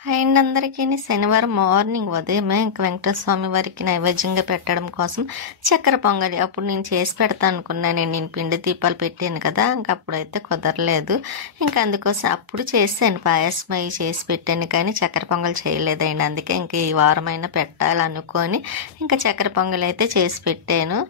And అందరికీ శనివారం morning ఉదయమే ఇంక వెంకటేశ్వర స్వామి వారికి నైవేద్యంగా పెట్టడం కోసం చక్కెర పొంగలి అప్పుడు నేను చేసి పెడతాను అనుకున్నాను. నేను పిండి దీపాలు పెట్టాను కదా, ఇంకా అప్పుడైతే కుదరలేదు. ఇంకా అందుకోసం అప్పుడు చేశాను, పాయసం అవి చేసి పెట్టాను, కానీ చక్కెర పొంగలి చేయలేదండి. అందుకే ఇంక ఈ వారమైనా పెట్టాలనుకొని ఇంకా చక్కెర పొంగలి అయితే చేసి పెట్టాను.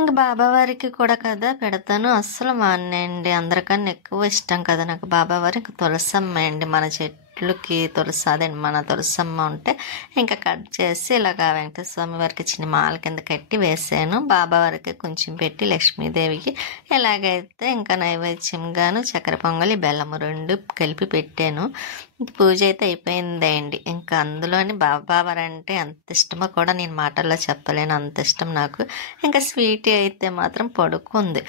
ఇంకా బాబావారికి కూడా కదా పెడతాను, అస్సలు మానేయండి. అందరికన్నా ఎక్కువ ఇష్టం కదా నాకు బాబావారు. ఇంకా తులసమ్మ అండి, మన చెట్లుకి తులసి, అదండి మన తులసమ్మ ఉంటే ఇంకా కట్ చేసి ఇలాగ వెంకటేశ్వర స్వామి వారికి చిన్న మాల కింద కట్టి వేసాను. బాబావారికి కొంచెం పెట్టి లక్ష్మీదేవికి ఎలాగైతే ఇంకా నైవేద్యంగాను చక్కెర పొంగలి బెల్లము రెండు కలిపి పెట్టాను. పూజ అయితే అయిపోయిందండి. ఇంకా అందులోని బాబావారు అంటే ఎంత ఇష్టమో కూడా నేను మాటల్లో చెప్పలేను, అంత ఇష్టం నాకు. ఇంకా స్వీట్ అయితే మాత్రం పడుకుంది.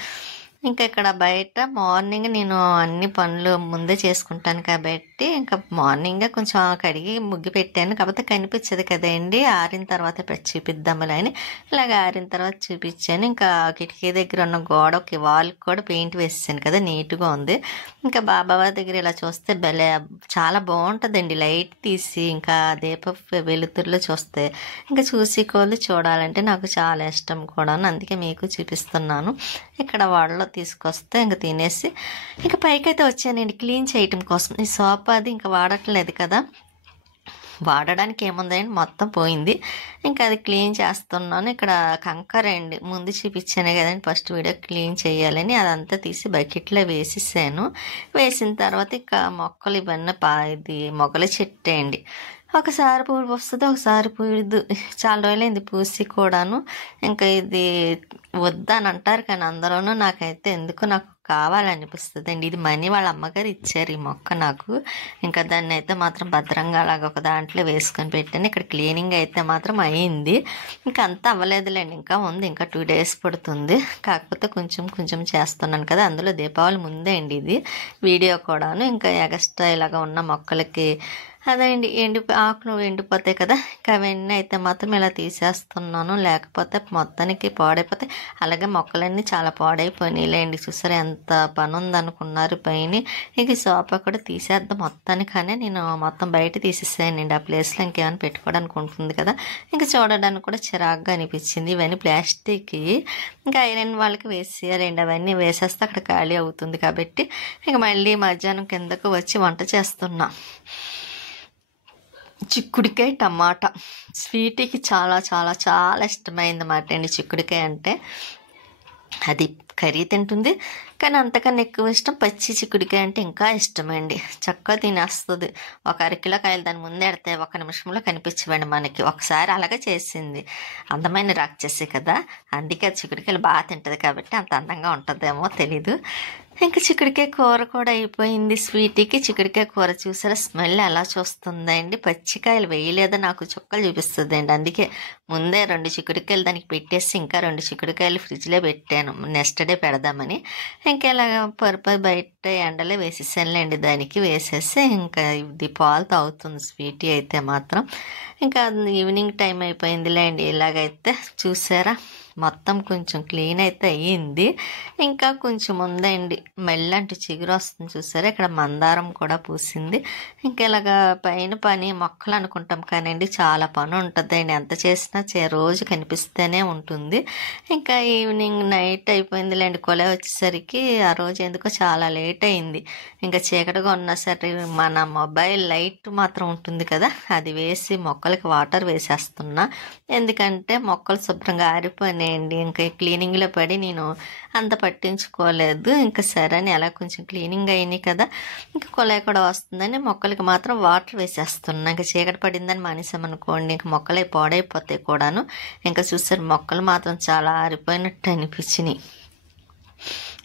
ఇంకా ఇక్కడ బయట మార్నింగ్ నేను అన్ని పనులు ముందే చేసుకుంటాను కాబట్టి ఇంకా మార్నింగే కొంచెం కడిగి ముగ్గు పెట్టాను. కాకపోతే కనిపించదు కదండి, ఆరిన తర్వాత చూపిద్దామని అని ఇలాగ ఆరిన తర్వాత చూపించాను. ఇంకా కిటికీ దగ్గర ఉన్న గోడకి వాల్కి కూడా పెయింట్ వేసాను కదా, నీట్గా ఉంది. ఇంకా బాబావారి దగ్గర ఇలా చూస్తే భలే చాలా బాగుంటుందండి, లైట్ తీసి ఇంకా దీప వెలుతురులో చూస్తే ఇంకా చూసి కోళ్ళు చూడాలంటే నాకు చాలా ఇష్టం కూడా, అందుకే మీకు చూపిస్తున్నాను. ఇక్కడ వాళ్ళలో తీసుకొస్తే ఇంకా తినేసి ఇంకా పైకైతే వచ్చానండి క్లీన్ చేయటం కోసం. ఈ సోప్ అది ఇంకా వాడట్లేదు కదా, వాడడానికి ఏముందండి మొత్తం పోయింది. ఇంకా అది క్లీన్ చేస్తున్నాను. ఇక్కడ కంకర అండి, ముందు చూపించాను కదండి ఫస్ట్ వీడియో క్లీన్ చేయాలని, అదంతా తీసి బకెట్లో వేసేసాను. వేసిన తర్వాత ఇంకా మొక్కలు ఇవన్నీ ఇది మొగల చెట్టు అండి, ఒకసారి పూలు వస్తుంది ఒకసారి పూయదు. చాలా రోజులైంది పూసి కూడాను. ఇంకా ఇది వద్దని అంటారు కానీ అందరూనూ నాకైతే ఎందుకు నాకు కావాలనిపిస్తుంది అండి. ఇది మనీ వాళ్ళ అమ్మగారు ఇచ్చారు ఈ మొక్క నాకు. ఇంకా దాన్ని అయితే మాత్రం భద్రంగా అలాగ ఒక దాంట్లో వేసుకొని పెట్టాను. ఇక్కడ క్లీనింగ్ అయితే మాత్రం అయ్యింది, ఇంకా అంతా అవ్వలేదులేండి, ఇంకా ఉంది, ఇంకా 2 days పడుతుంది. కాకపోతే కొంచెం కొంచెం చేస్తున్నాను కదా, అందులో దీపావళి ముందే అండి ఇది వీడియో కూడాను. ఇంకా ఎగస్ట్రా ఇలాగ ఉన్న మొక్కలకి అదేండి ఆకులు ఎండిపోతాయి కదా, ఇంకా అవన్నీ అయితే మాత్రం ఇలా తీసేస్తున్నాను, లేకపోతే మొత్తానికి పాడైపోతాయి. అలాగే మొక్కలన్నీ చాలా పాడైపోయినాయిలేండి. చూసారా ఎంత పని ఉందనుకున్నారు పైన. ఇంక సోఫా కూడా తీసేద్దాం మొత్తానికనే నేను మొత్తం బయట తీసేసానండి. ఆ ప్లేస్లో ఇంకేమైనా పెట్టుకోవడానికి ఉంటుంది కదా, ఇంకా చూడడానికి కూడా చిరాగ్గా అనిపించింది. ఇవన్నీ ప్లాస్టిక్, ఇంకా ఐరన్ వాళ్ళకి వేసేయాలండి. అవన్నీ వేసేస్తే అక్కడ ఖాళీ అవుతుంది కాబట్టి ఇంక మళ్ళీ మధ్యాహ్నం కిందకు వచ్చి వంట చేస్తున్నా. చిక్కుడికాయ టమాటా స్వీట్కి చాలా చాలా చాలా ఇష్టమైంది అన్నమాట అండి. చిక్కుడికాయ అంటే అది కర్రీ తింటుంది, కానీ అంతకన్నా ఎక్కువ ఇష్టం పచ్చి చిక్కుడికాయ అంటే ఇంకా ఇష్టమండి. చక్కగా తినేస్తుంది. ఒక 1 కిలో కాయలు దాని ముందే ఎడితే 1 నిమిషంలో కనిపించవండి మనకి. ఒకసారి అలాగే చేసింది, అందమైన రాక్షసి కదా, అందుకే అది చిక్కుడికాయలు బాగా తింటుంది కాబట్టి అంత అందంగా ఉంటుందేమో తెలీదు. ఇంకా చిక్కుడికాయ కూర కూడా అయిపోయింది. స్వీట్కి చిక్కుడికాయ కూర చూసారా స్మెల్ ఎలా చూస్తుందండి. పచ్చికాయలు వేయలేదా నాకు చుక్కలు చూపిస్తుంది అండి, అందుకే ముందే 2 చిక్కుడికాయలు దానికి పెట్టేసి ఇంకా 2 చిక్కుడికాయలు ఫ్రిడ్జ్లో పెట్టాను నెక్స్ట్ డే పెడదామని. ఇంకా ఇలాగ పరుపు బయట ఎండలో వేసేసానులేండి, దానికి వేసేసి ఇంకా ఇది పాలు తాగుతుంది స్వీటీ అయితే మాత్రం. ఇంకా ఈవినింగ్ టైం అయిపోయిందిలేండి. ఇలాగైతే చూసారా మొత్తం కొంచెం క్లీన్ అయితే అయ్యింది. ఇంకా కొంచెం ఉందండి, మెల్లంటి చిగురు వస్తుంది చూసారా, ఇక్కడ మందారం కూడా పూసింది. ఇంకా ఇలాగా పైన పని మొక్కలు అనుకుంటాం కానండి చాలా పని ఉంటుందండి, ఎంత చేసినా రోజు కనిపిస్తూనే ఉంటుంది. ఇంకా ఈవినింగ్ నైట్ అయిపోయిందిలేండి, కొలే వచ్చేసరికి ఆ రోజు ఎందుకో చాలా లేట్ అయింది. ఇంకా చీకటిగా ఉన్నా సరే మన మొబైల్ లైట్ మాత్రం ఉంటుంది కదా, అది వేసి మొక్కలకి వాటర్ వేసేస్తున్నా. ఎందుకంటే మొక్కలు శుభ్రంగా ఆరిపోయినాయండి. ఇంకా క్లీనింగ్లో పడి నేను అంత పట్టించుకోలేదు. ఇంకా సరే అని అలా కొంచెం క్లీనింగ్ అయినాయి కదా, ఇంకా కొలాయి కూడా వస్తుందని మొక్కలకి మాత్రం వాటర్ వేసేస్తున్నా. ఇంకా చీకటి పడిందని మానేసామనుకోండి ఇంకా మొక్కలు పాడైపోతాయి కూడాను. ఇంకా చూసారు మొక్కలు మాత్రం చాలా ఆరిపోయినట్టు అనిపించినాయి.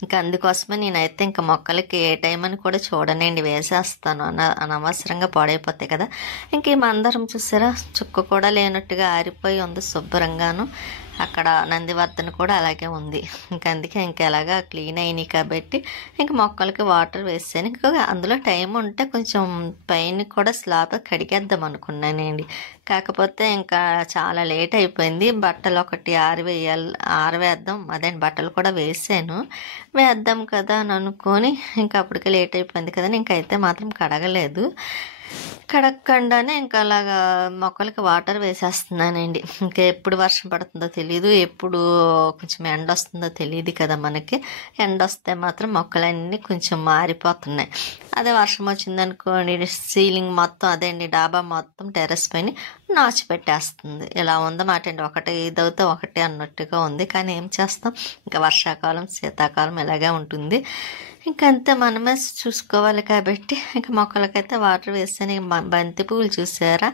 ఇంకా అందుకోసమే నేనైతే ఇంకా మొక్కలకి ఏ టైం అని కూడా చూడనండి, వేసేస్తాను, అనవసరంగా పాడైపోతాయి కదా. ఇంక ఈ మందరం చూసారా చుక్క కూడా లేనట్టుగా ఆరిపోయి ఉంది శుభ్రంగాను. అక్కడ నందివర్ధన కూడా అలాగే ఉంది. ఇంకా అందుకే ఇంకా ఎలాగా క్లీన్ అయినాయి కాబట్టి ఇంక మొక్కలకి వాటర్ వేసాను. ఇంకా అందులో టైం ఉంటే కొంచెం పైన కూడా స్లాబ్ కడిగేద్దాం అనుకున్నానండి, కాకపోతే ఇంకా చాలా లేట్ అయిపోయింది. బట్టలు ఒకటి ఆరవేద్దాం, అదే బట్టలు కూడా వేద్దాం కదా అని అనుకొని ఇంకా అప్పటికే లేట్ అయిపోయింది కదా, ఇంకైతే మాత్రం కడగలేదు. కడగకుండానే ఇంకా అలాగా మొక్కలకి వాటర్ వేసేస్తున్నానండి. ఇంకా ఎప్పుడు వర్షం పడుతుందో తెలీదు, ఎప్పుడు కొంచెం ఎండ వస్తుందో తెలియదు కదా మనకి. ఎండ వస్తే మాత్రం మొక్కలన్నీ కొంచెం మారిపోతున్నాయి. అదే వర్షం వచ్చిందనుకోండి సీలింగ్ మొత్తం అదే అండి డాబా మొత్తం టెర్రస్ పైన నాచు పెట్టేస్తుంది. ఇలా ఉందన్నమాట అండి. ఒకటి ఇదవుతే ఒకటి అన్నట్టుగా ఉంది. కానీ ఏం చేస్తాం, ఇంకా వర్షాకాలం శీతాకాలం ఇలాగే ఉంటుంది. ఇంకంతే మనమే చూసుకోవాలి కాబట్టి ఇంకా మొక్కలకైతే వాటర్ వేస్తాను. బంతి పువ్వులు చూసారా,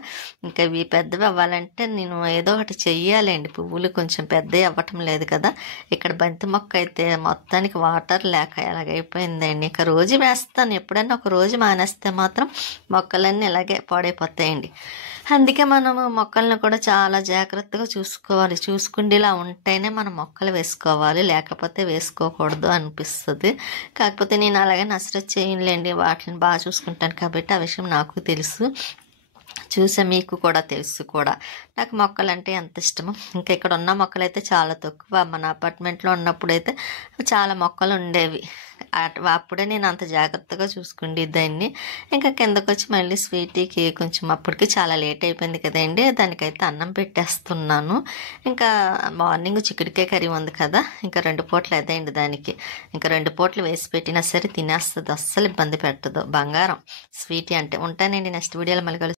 ఇంకా ఇవి పెద్దవి అవ్వాలంటే నేను ఏదో ఒకటి చెయ్యాలండి. పువ్వులు కొంచెం పెద్దవి అవ్వటం లేదు కదా. ఇక్కడ బంతి మొక్క అయితే మొత్తానికి వాటర్ లేక ఎలాగైపోయిందండి. ఇంకా రోజు వేస్తాను, ఎప్పుడైనా ఒక రోజు మానేస్తే మాత్రం మొక్కలన్నీ ఇలాగే పాడైపోతాయండి. అందుకే మనము మొక్కలను కూడా చాలా జాగ్రత్తగా చూసుకోవాలి. చూసుకుండేలా ఉంటేనే మనం మొక్కలు వేసుకోవాలి, లేకపోతే వేసుకోకూడదు అనిపిస్తుంది. కాకపోతే నేను అలాగే నసరత్ చేయలేండి, వాటిని బాగా చూసుకుంటాను కాబట్టి ఆ విషయం నాకు తెలుసు. చూసా, మీకు కూడా తెలుసు కూడా నాకు మొక్కలంటే ఎంత ఇష్టమో. ఇంకా ఇక్కడ ఉన్న మొక్కలు అయితే చాలా తక్కువ. మన అపార్ట్మెంట్లో ఉన్నప్పుడైతే చాలా మొక్కలు ఉండేవి. అప్పుడే నేను అంత జాగ్రత్తగా చూసుకుండేదాన్ని. ఇంకా కిందకు వచ్చి మళ్ళీ స్వీటీకి కొంచెం అప్పటికి చాలా లేట్ అయిపోయింది కదండి, దానికైతే అన్నం పెట్టేస్తున్నాను. ఇంకా మార్నింగ్ చిక్కుడుకాయ కర్రీ ఉంది కదా, ఇంకా 2 పూటలు అదేండి దానికి. ఇంకా 2 పూటలు వేసి పెట్టినా సరే తినేస్తుంది, అస్సలు ఇబ్బంది పెట్టదు. బంగారం స్వీటీ అంటే. ఉంటానండి, నెక్స్ట్ వీడియోలో మళ్ళీ